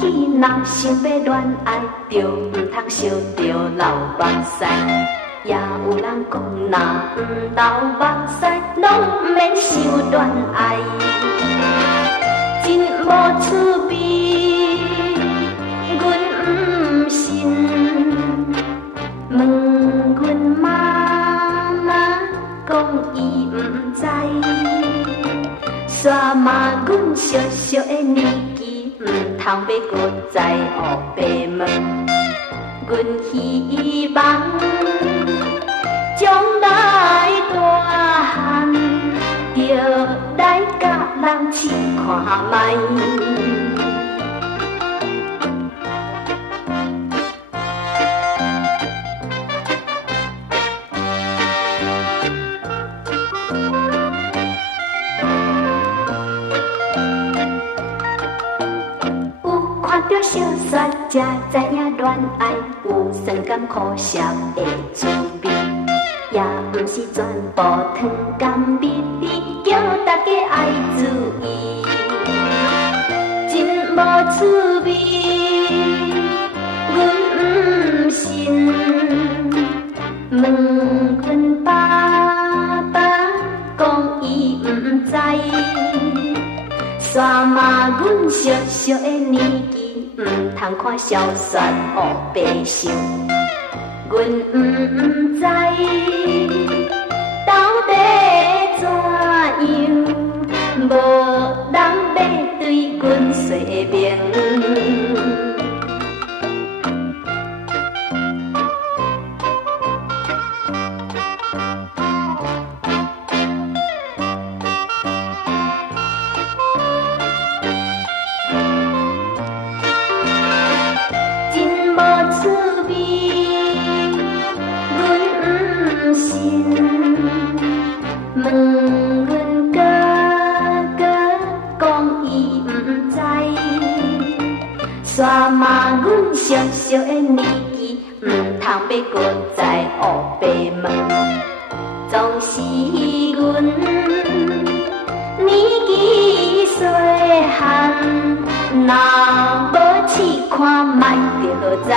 起，若想要恋爱，就毋通烧着流目屎。也有人讲，若毋流目屎，拢毋免想恋爱。真无趣味，阮毋信。问阮妈妈，讲伊毋知。煞骂阮小小的年纪，毋通要搁再学爸问。阮希望将来大汉，就来甲人试看卖。看着小说，才知影恋爱有酸甘苦涩的滋味，也毋是全部糖甘蜜甜，叫大家爱注意，真无趣味，阮毋信。问阮爸爸，讲伊毋知，煞骂阮小小的年纪，毋通看小说学白想。阮毋知到底怎样，无人要对阮说明。问阮哥哥，讲伊毋知，煞骂阮小小的年纪，毋通要搁再学爸问。总是阮年纪细汉，若无试看卖就知。